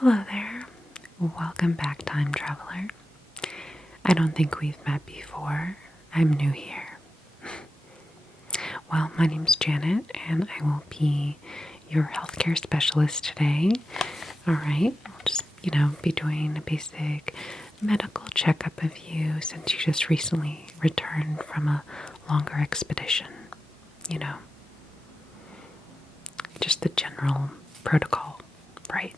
Hello there. Welcome back, time traveler. I don't think we've met before. I'm new here. Well, my name's Janet, and I will be your healthcare specialist today. Alright, I'll just, be doing a basic medical checkup of you since you just recently returned from a longer expedition. Just the general protocol, right?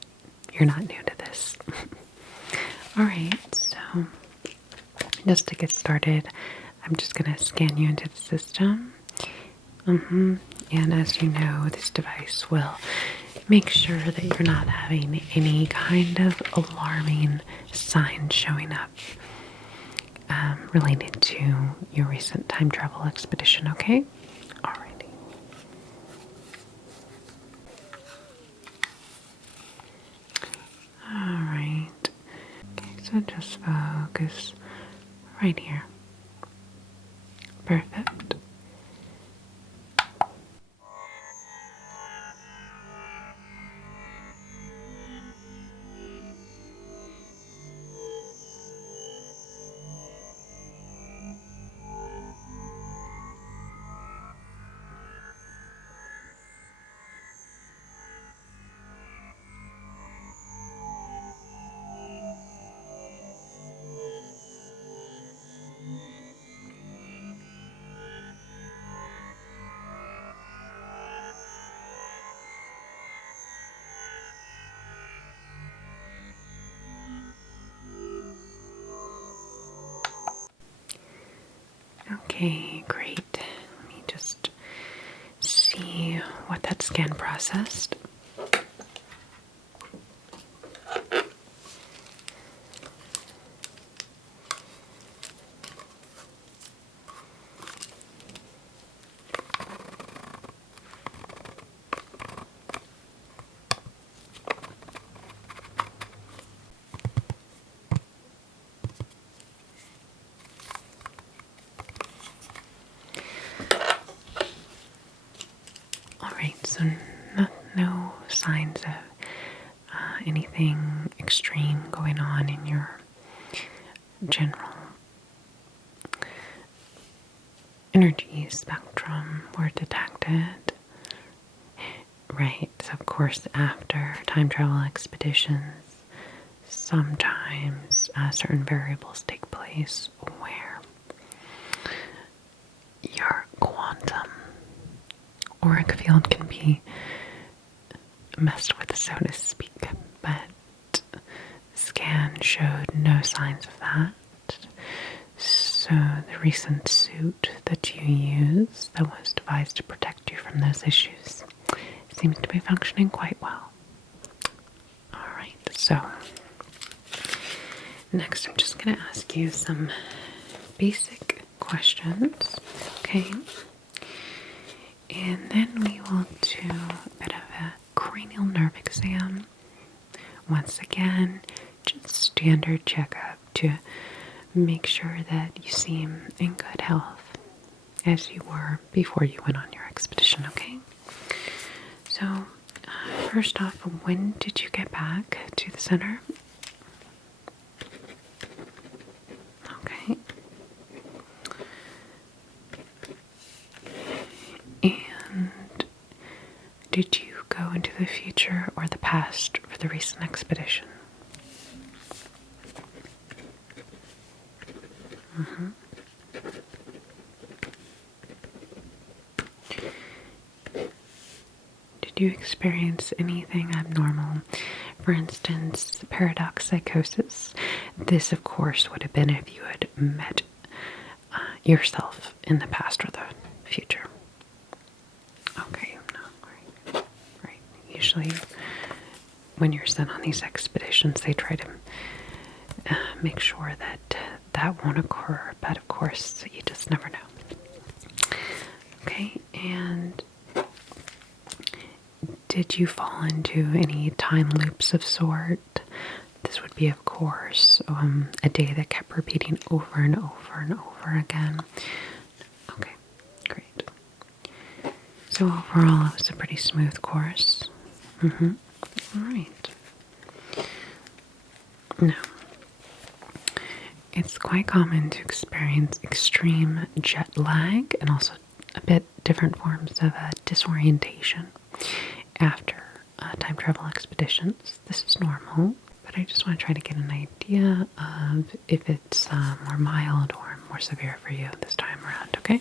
You're not new to this. Alright, so just to get started, I'm just going to scan you into the system. And as you know, this device will make sure that you're not having any kind of alarming signs showing up related to your recent time travel expedition, okay? Alrighty. Alright. Okay, so just focus right here. Perfect. Okay, great. Let me just see what that scan processed. Alright, so no signs of anything extreme going on in your general energy spectrum were detected. Right, so of course after time travel expeditions, sometimes certain variables take place where your quantum auric field can be messed with, so to speak, but scan showed no signs of that. So the recent suit that you use that was devised to protect you from those issues seems to be functioning quite well. Alright, so next I'm just going to ask you some basic questions, okay? And then we will do a bit of a cranial nerve exam. Once again, just standard checkup to make sure that you seem in good health as you were before you went on your expedition, okay? So, first off, when did you get back to the center? Okay. And did you go into the future or the past for the recent expedition? Did you experience anything abnormal? For instance, paradox psychosis. This, of course, would have been if you had met yourself in the past or the future. Okay, no, right. Usually, when you're sent on these expeditions, they try to make sure that that won't occur, but of course, you just never know. Okay, and did you fall into any time loops of sort? This would be, of course, a day that kept repeating over and over and over again. Okay, great. So overall, it was a pretty smooth course. All right. No. It's quite common to experience extreme jet lag and also a bit different forms of disorientation after time travel expeditions. This is normal, but I just want to try to get an idea of if it's more mild or more severe for you this time around, okay?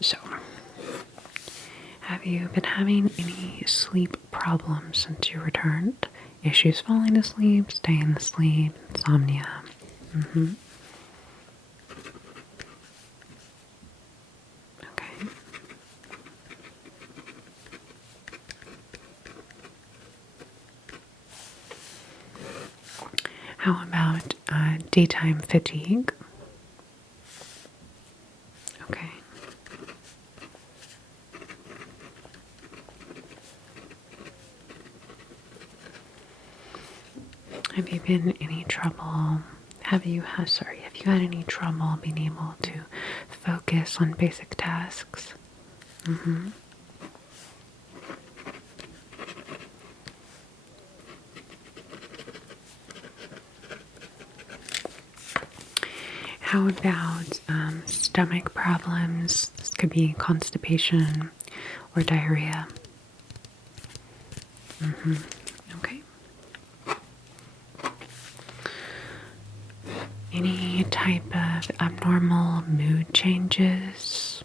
So, have you been having any sleep problems since you returned? Issues falling asleep, staying asleep, insomnia? Okay. How about daytime fatigue? Okay. Have you been any trouble? Have you had any trouble being able to focus on basic tasks? How about stomach problems? This could be constipation or diarrhea. Okay. Any type of abnormal mood changes?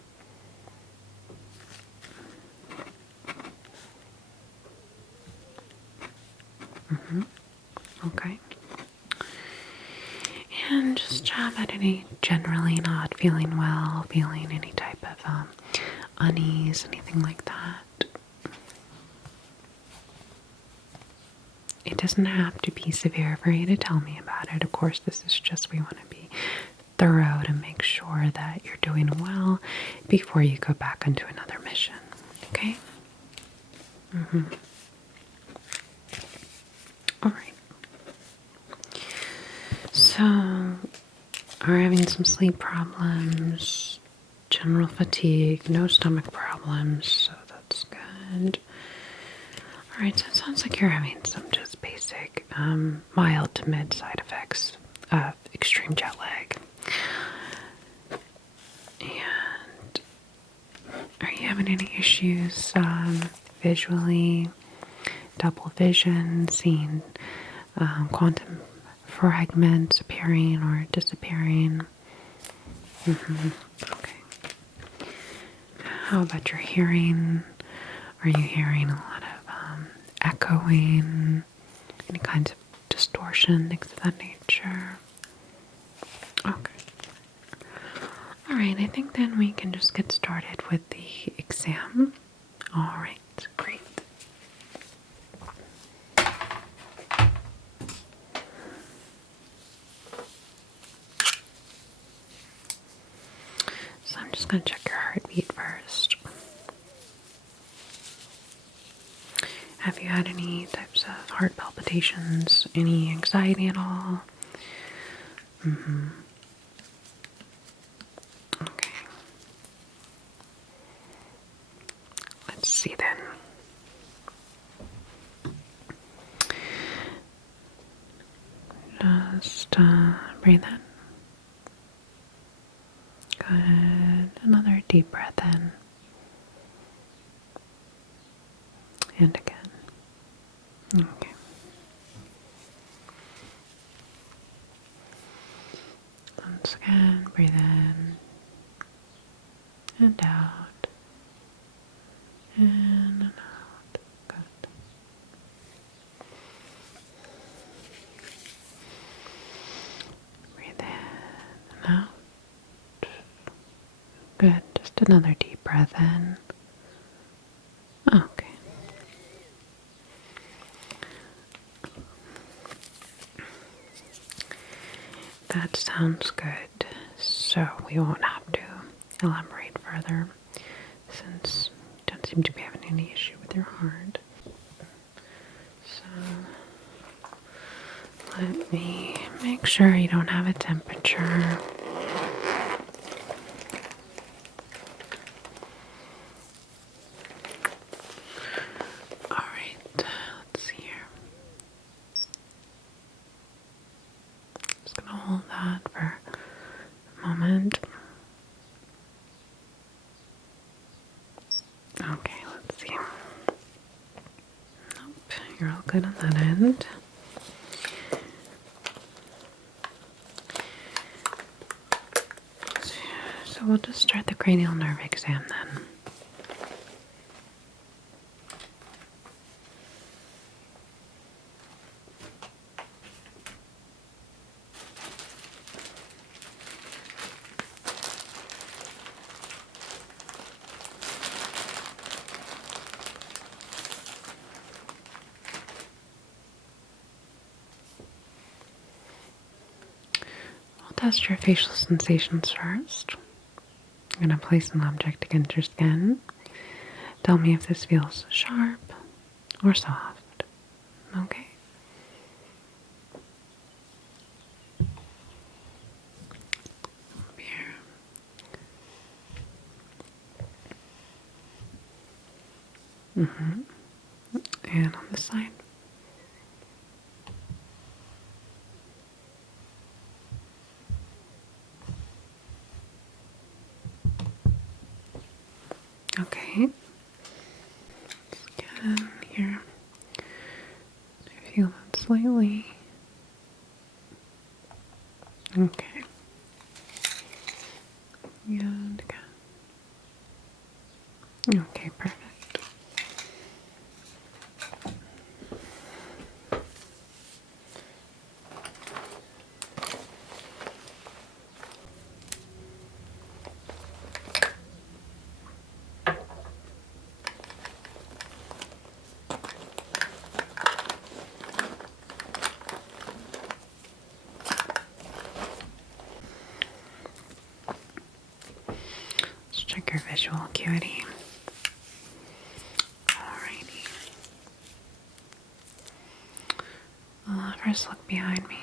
Okay. And just about any generally not feeling well, feeling any type of unease, anything like that. It doesn't have to be severe for you to tell me about it. Of course, this is just, we want to be thorough to make sure that you're doing well before you go back onto another mission. Okay? All right. So, are having some sleep problems, general fatigue, no stomach problems, so that's good. Alright, so it sounds like you're having some just basic, mild to mid side effects of extreme jet lag. And are you having any issues visually, double vision, seeing quantum fragments appearing or disappearing? Okay. How about your hearing? Are you hearing a lot of echoing, any kinds of distortion, things of that nature? Okay. Alright, I think then we can just get started with the exam. Alright, great. So I'm just going to check your heartbeat first. Have you had any types of heart palpitations, any anxiety at all? Okay. Let's see then. Just breathe in. Good. Another deep breath in. And again. Okay. Once again, breathe in and out. In and out. Good. Breathe in and out. Good. Just another deep breath in. Okay. That sounds good. So we won't have to elaborate further since you don't seem to be having any issue with your heart. So let me make sure you don't have a temperature. Alright, let's see here. you're all good on that end. So we'll just start the cranial nerve exam then. Test your facial sensations first. I'm going to place an object against your skin. Tell me if this feels sharp or soft. Okay. Up here. And on this side. Okay. Scan here. I feel that slightly. Okay. And again. Okay, perfect. Let's check your visual acuity. Alrighty. First look behind me.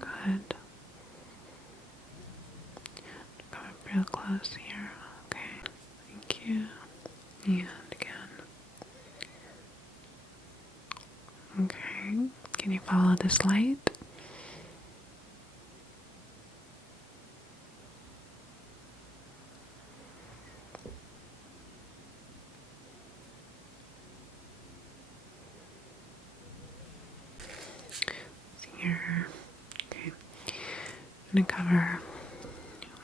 Good. Come up real close here. Okay. Thank you. And again. Okay. Can you follow this light? Here. Okay. I'm gonna cover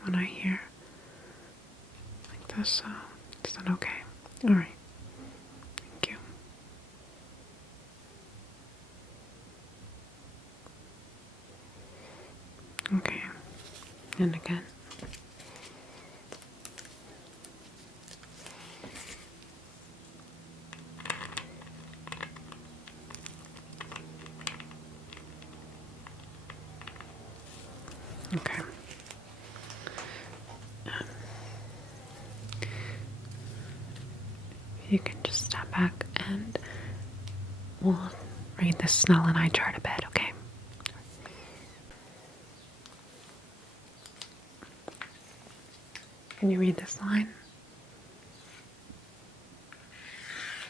what I hear like this. Is that okay? Alright. Thank you. Okay. And again. Okay. You can just step back and we'll read the Snell and I chart a bit, okay? Can you read this line?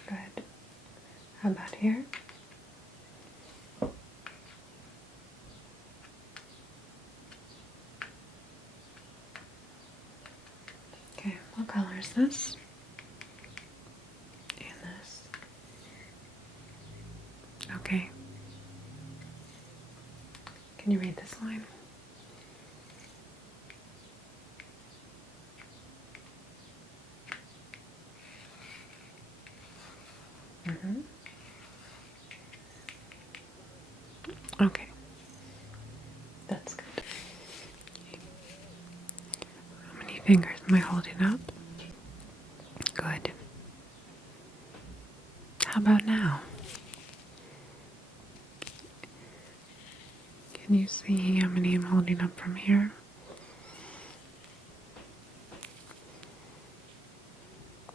Good. How about here? Okay, what color is this? And this. Okay. Can you read this line? Okay. That's good. How many fingers am I holding up? Good. How about now? Can you see how many I'm holding up from here?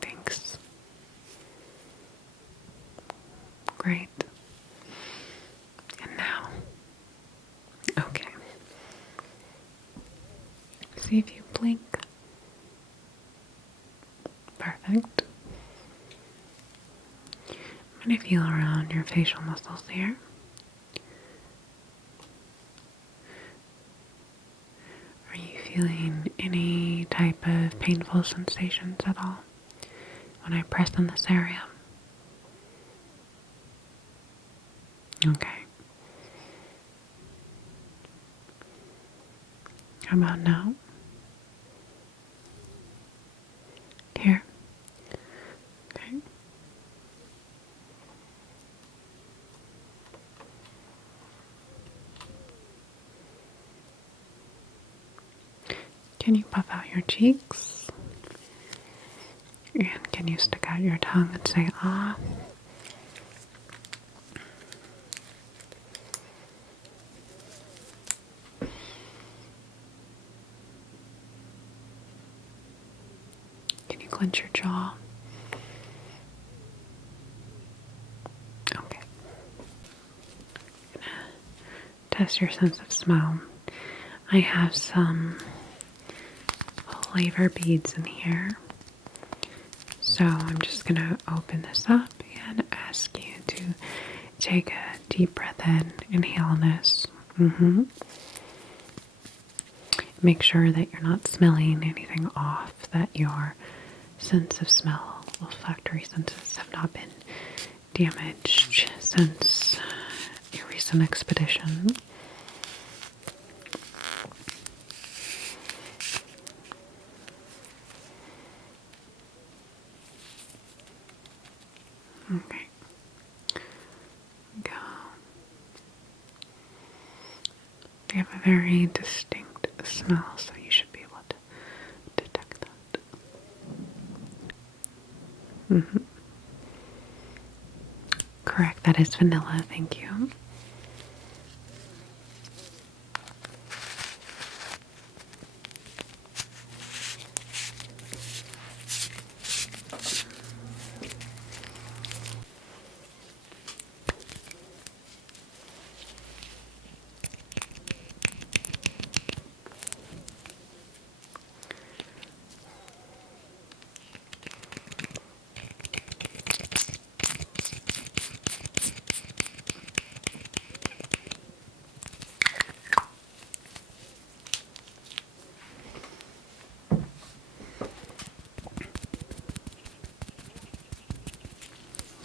Thanks. Great. And now. Okay. See if you blink. Perfect. I'm going to feel around your facial muscles here. Are you feeling any type of painful sensations at all when I press on this area? Okay. How about now? Here? Okay. Can you puff out your cheeks? And can you stick out your tongue and say ah? Can you clench your jaw? Okay. Test your sense of smell. I have some flavor beads in here. So I'm just going to open this up and ask you to take a deep breath in, inhale this. Make sure that you're not smelling anything off, that your sense of smell, olfactory senses have not been damaged since your recent expedition. Okay. Go. They have a very distinct smell, so you should be able to detect that. Correct, that is vanilla, thank you.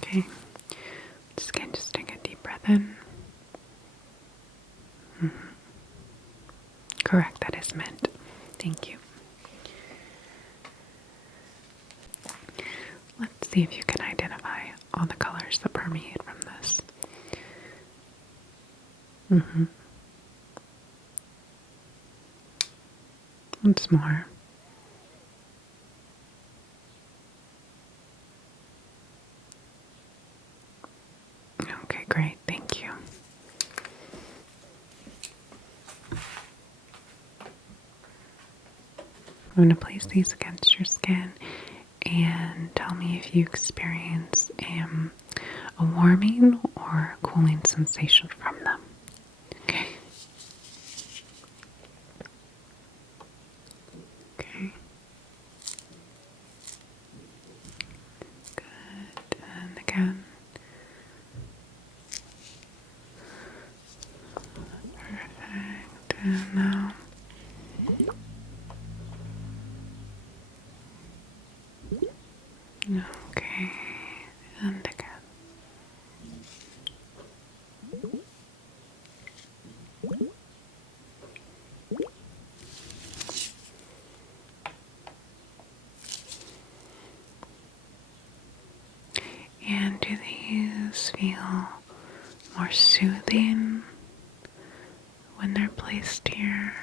Okay, just take a deep breath in. Correct, that is mint. Thank you. Let's see if you can identify all the colors that permeate from this. Once more. Okay, great. Thank you. I'm going to place these against your skin and tell me if you experience a warming or a cooling sensation from them. Okay. Okay. Good. And again. Perfect. And now. Okay. And again. And do these feel more soothing when they're placed here?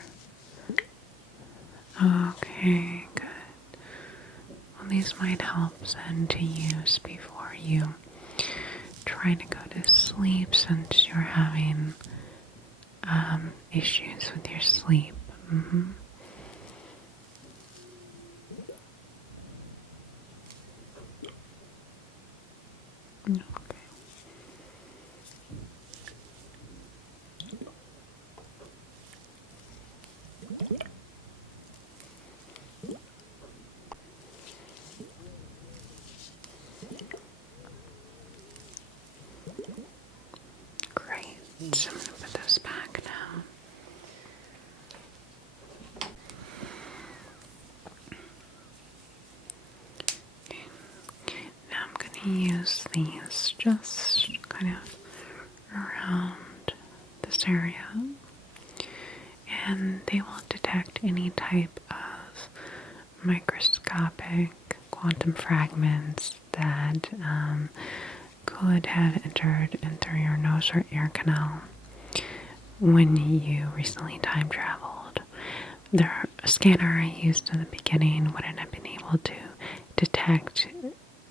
Okay, good. Well, these might help send to use before you try to go to sleep, since you're having issues with your sleep. Okay. Great. So I'm going to put those back now. Okay. Now I'm going to use these just kind of around this area, and they will detect any type of microscopic quantum fragments that could have entered in through your nose or ear canal when you recently time traveled. The scanner I used in the beginning wouldn't have been able to detect,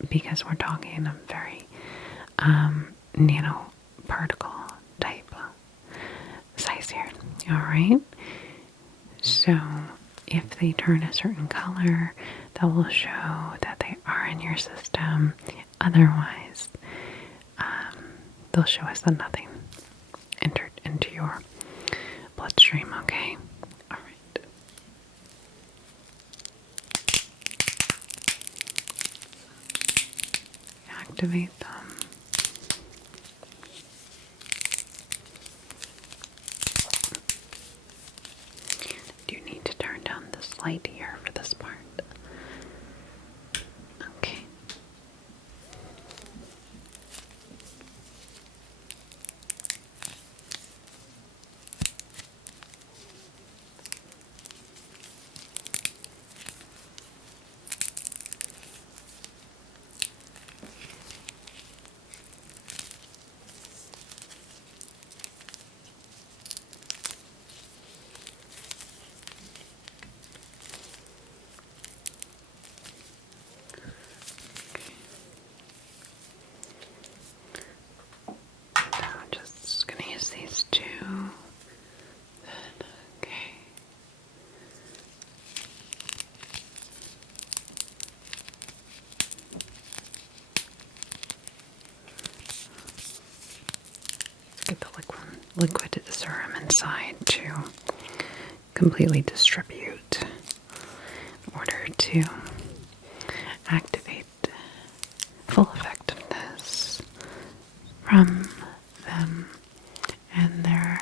because we're talking a very nanoparticle type size here. Alright? So if they turn a certain color, that will show that they are in your system. Otherwise, they'll show us that nothing entered into your bloodstream, okay? Alright. Activate them. Do you need to turn down this light here for this part? Okay. I'm just gonna use these two. Okay. Get the liquid serum inside to completely distribute in order to activate full effectiveness from them and their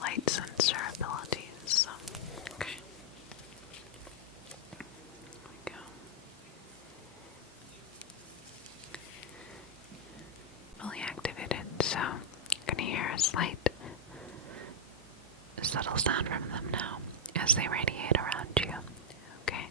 light sensor abilities. Okay. There we go. Fully activated, so you're gonna hear a slight subtle sound from them now as they radiate around you. Okay.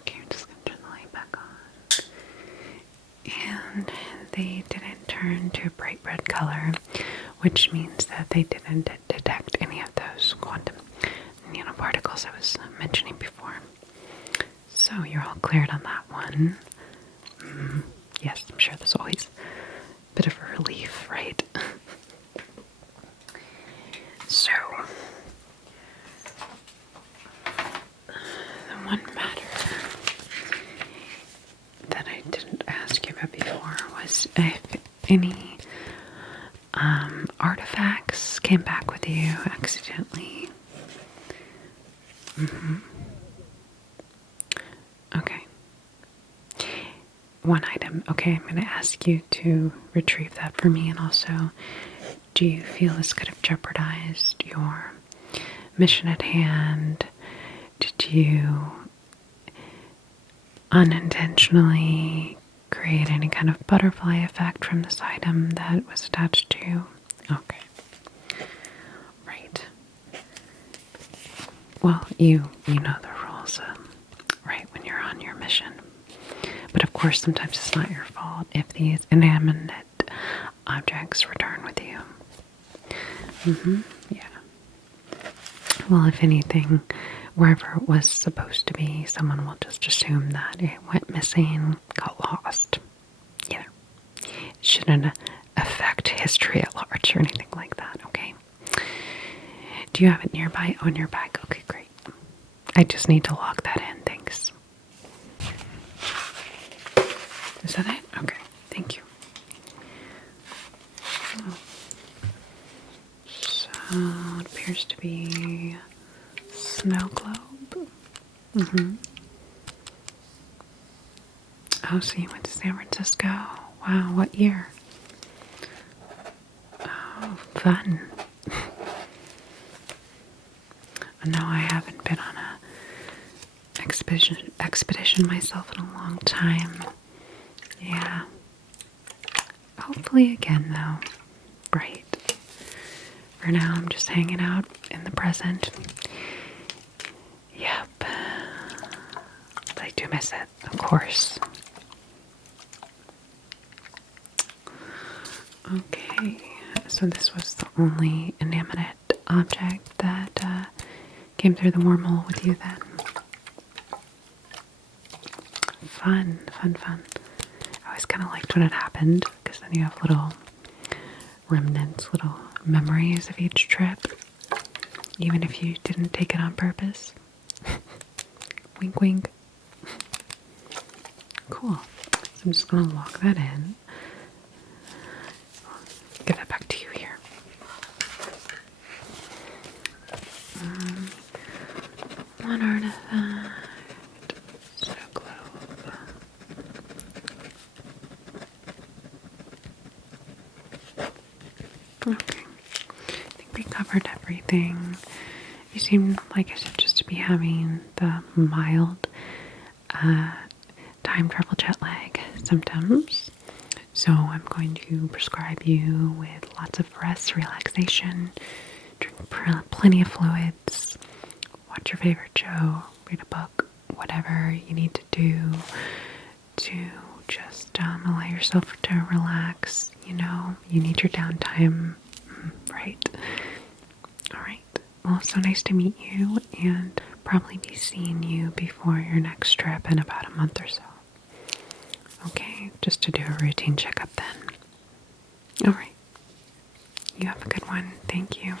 Okay, I'm just gonna turn the light back on. And they didn't turn to a bright red color, which means that they didn't detect any of those quantum nanoparticles I was mentioning before. So you're all cleared on that one. Yes, I'm sure there's always a bit of a relief, right? So, the one matter that I didn't ask you about before was if any artifacts came back with you accidentally. Okay. one item. Okay, I'm going to ask you to retrieve that for me. And also, do you feel this could have jeopardized your mission at hand? Did you unintentionally create any kind of butterfly effect from this item that was attached to you? Okay. Right. Well, you know the rules, right, when you're on your mission. But of course, sometimes it's not your fault if these inanimate objects return with you. Yeah. Well, if anything, wherever it was supposed to be, someone will just assume that it went missing, got lost. You know, it shouldn't affect history at large or anything like that, okay? Do you have it nearby on your bag? Okay, great. I just need to log that in, thanks. Is that it? Okay, thank you. So, it appears to be snow globe. Oh, so you went to San Francisco. Wow, what year? Oh, fun. No, I haven't been on a expedition myself in a long time. Yeah. Hopefully again, though. Right. For now, I'm just hanging out in the present. Yep. But I do miss it, of course. Okay. So this was the only inanimate object that came through the wormhole with you then. Fun. I always kind of liked when it happened, because then you have little remnants, little memories of each trip, even if you didn't take it on purpose. Wink, wink. Cool. So I'm just going to lock that in. Give that back to you here. One artifact. Snow globe. Okay. I think we covered everything. You seem, like I said, just to be having the mild time travel jet lag symptoms. So I'm going to prescribe you with lots of rest, relaxation, drink plenty of fluids, watch your favorite show, read a book, whatever you need to do to just allow yourself to relax. You know, you need your downtime, right? All right. Well, so nice to meet you, and probably be seeing you before your next trip in about a month or so. Okay, just to do a routine checkup then. All right. You have a good one. Thank you.